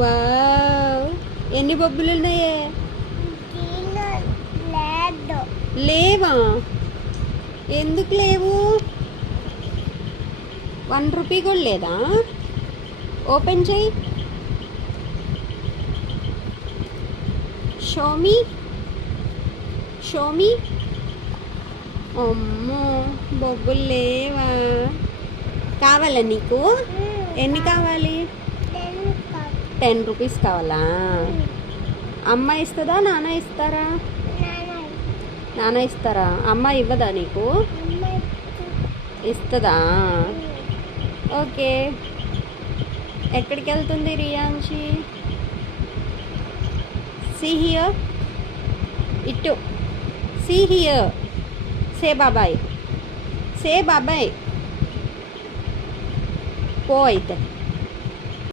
Wow, ఎన్ని బొబ్బులు ఉన్నాయే? లేవా? ఎందుకు లేవు? 1 రూపీ కూడా లేదా? ఓపెన్ చేయి. Xiaomi Xiaomi. అమ్మో, బొబ్బులు లేవా? కావాలా నీకు? ఎన్ని కావాలి? 10 రూపీస్ కావాలా? అమ్మ ఇస్తుందా, నాన్న ఇస్తారా? నాన్న ఇస్తారా? అమ్మ ఇవ్వదా నీకు? ఇస్తుందా? ఓకే. ఎక్కడికి వెళ్తుంది రియాంషి? సీ హియర్, ఇటు. సీ హియర్, సే బాబాయ్, సే బాబాయ్. పో అయితే.